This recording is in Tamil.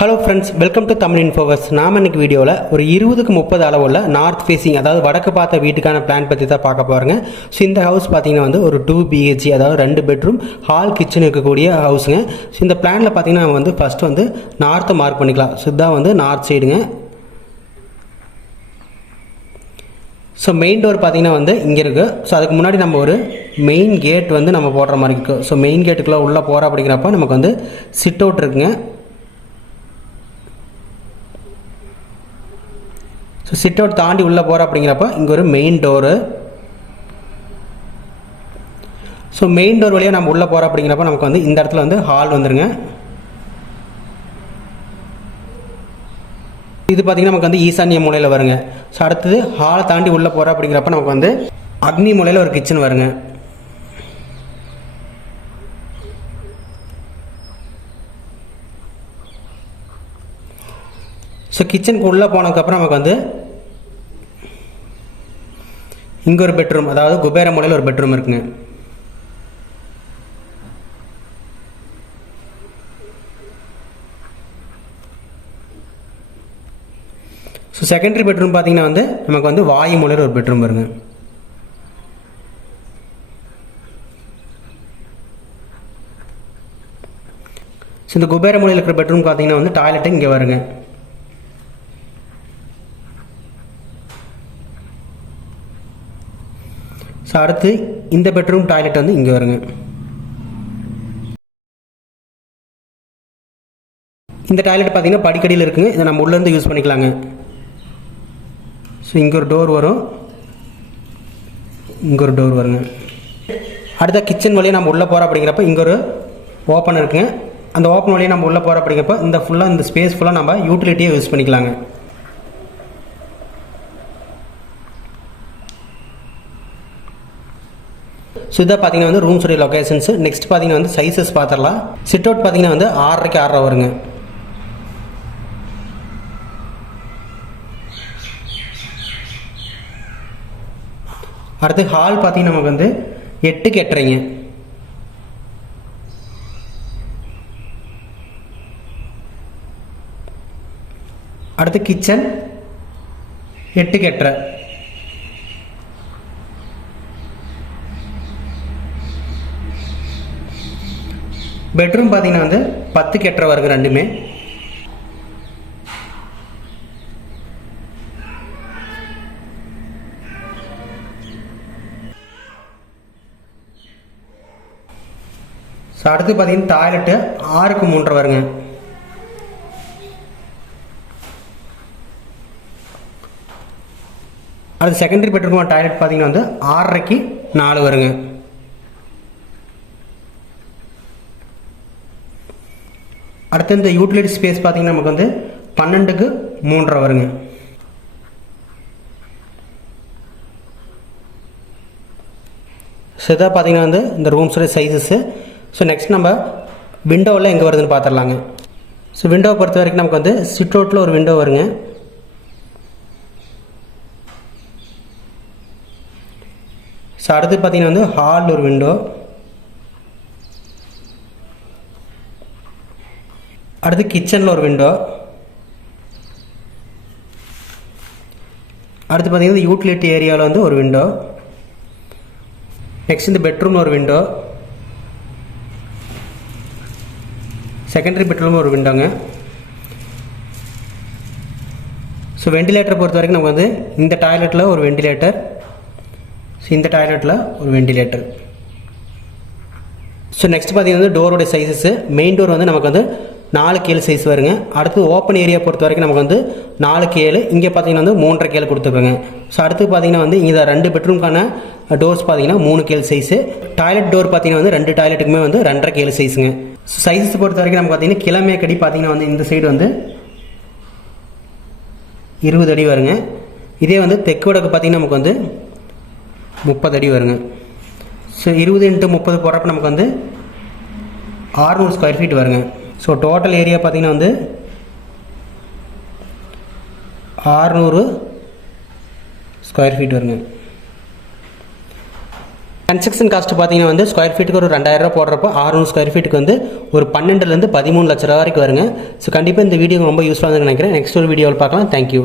Hello friends, welcome to Tamil இன்ஃபோவர்ஸ். நாம் இன்னைக்கு வீடியோவில் ஒரு 20க்கு 30 அளவுள்ள நார்த் ஃபேஸிங், அதாவது வடக்கு பார்த்த வீட்டுக்கான பிளான் பற்றி தான் பார்க்க போகிறேங்க. ஸோ இந்த ஹவுஸ் பார்த்தீங்கன்னா வந்து ஒரு 2 BHK, அதாவது 2 பெட்ரூம் ஹால் கிச்சன் இருக்கக்கூடிய ஹவுஸுங்க. ஸோ இந்த பிளானில் பார்த்தீங்கன்னா நம்ம வந்து ஃபஸ்ட்டு வந்து நார்த்தை மார்க் பண்ணிக்கலாம். ஸோ இதுதான் வந்து நார்த் சைடுங்க. ஸோ மெயின் டோர் பார்த்தீங்கன்னா வந்து இங்கே இருக்குது. ஸோ அதுக்கு முன்னாடி நம்ம ஒரு மெயின் கேட் வந்து நம்ம போடுற மாதிரி இருக்குது. ஸோ மெயின் கேட்டுக்குள்ளே உள்ளே போகிற அப்படிங்கிறப்ப நமக்கு வந்து சிட் அவுட் இருக்குங்க. ஸோ சிட் அவுட் தாண்டி உள்ளே போகிற அப்படிங்கிறப்ப இங்கே ஒரு main door. So main door வழியாக நம்ம உள்ளே போகிற அப்படிங்கிறப்ப நமக்கு வந்து இந்த இடத்துல வந்து ஹால் வந்துருங்க. இது பார்த்திங்கன்னா நமக்கு வந்து ஈசானிய மூலையில் வருங்க. ஸோ அடுத்தது ஹாலை தாண்டி உள்ளே போகிற அப்படிங்கிறப்ப நமக்கு வந்து அக்னி மூலையில் ஒரு கிச்சன் வருங்க. ஸோ கிச்சனுக்கு உள்ளே போனதுக்கப்புறம் நமக்கு வந்து இங்கே ஒரு பெட்ரூம், அதாவது குபேர மூலையில் ஒரு பெட்ரூம் இருக்குங்க. ஸோ செகண்டரி பெட்ரூம் பார்த்தீங்கன்னா வந்து நமக்கு வந்து வாயு மூலையில் ஒரு பெட்ரூம் வருங்க. ஸோ இந்த குபேர மூலையில் இருக்கிற பெட்ரூம் பார்த்தீங்கன்னா வந்து டாய்லெட்டு இங்கே வருங்க. ஸோ அடுத்து இந்த பெட்ரூம் டாய்லெட் வந்து இங்கே வருங்க. இந்த டாய்லெட் பார்த்தீங்கன்னா படிக்கடியில் இருக்குங்க. இதை நம்ம உள்ளேருந்து யூஸ் பண்ணிக்கலாங்க. ஸோ இங்கே ஒரு டோர் வரும், இங்கே ஒரு டோர் வருங்க. அடுத்த கிச்சன் வழியாக நம்ம உள்ளே போகிறோம் அப்படிங்கிறப்ப இங்கே ஒரு ஓப்பன் இருக்குங்க. அந்த ஓப்பன் வழியாக நம்ம உள்ளே போகிறோம் அப்படிங்கிறப்ப இந்த ஃபுல்லாக இந்த ஸ்பேஸ் ஃபுல்லாக நம்ம யூட்டிலிட்டியாக யூஸ் பண்ணிக்கலாங்க. ஸோ இதை பார்த்தீங்கன்னா வந்து ரூம்ஸுடைய லொக்கேஷன்ஸ். நெக்ஸ்ட் பார்த்தீங்கன்னா வந்து சைஸஸ் பார்த்துடலாம். சிட் அவுட் பார்த்தீங்கன்னா வந்து 6:30க்கு 6:30 வருங்க. அடுத்து ஹால் பார்த்தீங்கன்னா நமக்கு வந்து 8க்கு 8:30ங்க. அடுத்து கிச்சன் 8க்கு 8:30. பெட்ரூம் பார்த்தீங்கன்னா வந்து 10க்கு 8:30 வருங்க ரெண்டுமே. ஸோ அடுத்து பார்த்தீங்கன்னா டாய்லெட்டு 6க்கு 3:30 வருங்க. அடுத்து செகண்டரி பெட்ரூம் டாய்லெட் பார்த்தீங்கன்னா வந்து 6:30க்கு 4 வருங்க. அடுத்து இந்த யூட்டிலிட்டி ஸ்பேஸ் பார்த்தீங்கன்னா நமக்கு வந்து 12க்கு 3:30 வருங்க. ஸோ இதாக பார்த்தீங்கன்னா வந்து இந்த ரூம்ஸோட சைஸஸ்ஸு. ஸோ நெக்ஸ்ட் நம்ம விண்டோவில் எங்கே வருதுன்னு பார்த்துடலாங்க. ஸோ விண்டோவை பொறுத்த வரைக்கும் நமக்கு வந்து சிட் அவுட்டில் ஒரு விண்டோ வருங்க. ஸோ அடுத்து பார்த்தீங்கன்னா வந்து ஹாலில் ஒரு விண்டோ. அடுத்து கிச்சனில் ஒரு விண்டோ. அடுத்து பார்த்தீங்கன்னா யூட்டிலிட்டி ஏரியாவில் வந்து ஒரு விண்டோ. நெக்ஸ்ட் இந்த பெட்ரூமில் ஒரு விண்டோ. செகண்டரி பெட்ரூமில் ஒரு விண்டோங்க. ஸோ வெண்டிலேட்டரை பொறுத்த வரைக்கும் நமக்கு வந்து இந்த டாய்லெட்டில் ஒரு வெண்டிலேட்டர், ஸோ இந்த டாய்லெட்டில் ஒரு வெண்டிலேட்டர். ஸோ நெக்ஸ்ட் பார்த்தீங்கன்னா வந்து டோரோட சைஸஸ்ஸு. மெயின் டோர் வந்து நமக்கு வந்து 4க்கு 7 சைஸ் வருங்க. அடுத்து ஓப்பன் ஏரியா பொறுத்த வரைக்கும் நமக்கு வந்து 4க்கு 7. இங்கே பார்த்தீங்கன்னா வந்து 3.5க்கு 7 கொடுத்துருக்குங்க. ஸோ அடுத்து பார்த்தீங்கன்னா வந்து இங்கே 2 பெட்ரூம்க்கான டோர்ஸ் பார்த்தீங்கன்னா 3க்கு 7 சைஸு. டாய்லெட் டோர் பார்த்தீங்கன்னா வந்து 2 டாய்லெட்டுக்குமே வந்து 2.5க்கு 7 சைஸுங்க. ஸோ சைஸஸ் பொறுத்த வரைக்கும் நமக்கு பார்த்தீங்கன்னா கிழமை கடி பார்த்தீங்கன்னா வந்து இந்த சைடு வந்து 20 அடி வருங்க. இதே வந்து தெற்கு வடக்கு பார்த்தீங்கன்னா நமக்கு வந்து 30 அடி வருங்க. ஸோ 20 × 30 போடுறப்ப நமக்கு வந்து 600 ஸ்கொயர் ஃபீட் வருங்க. ஸோ டோட்டல் ஏரியா பார்த்தீங்கன்னா வந்து 600 ஸ்கொயர் ஃபீட் வருங்க. கன்ஸ்ட்ரக்ஷன் காஸ்ட் பார்த்தீங்கன்னா வந்து ஸ்கொயர் ஃபீட்டுக்கு ஒரு 2000 ரூபா போடுறப்போ 600 ஸ்கொயர் ஃபீட்டுக்கு வந்து ஒரு 12 to 13 லட்ச ரூபா வரைக்கும் வருங்க. ஸோ கண்டிப்பாக இந்த வீடியோ ரொம்ப யூஸ்ஃபுல்லாக நினைக்கிறேன். நெக்ஸ்ட் ஒரு வீடியோவில் பார்க்கலாம். தேங்க்யூ.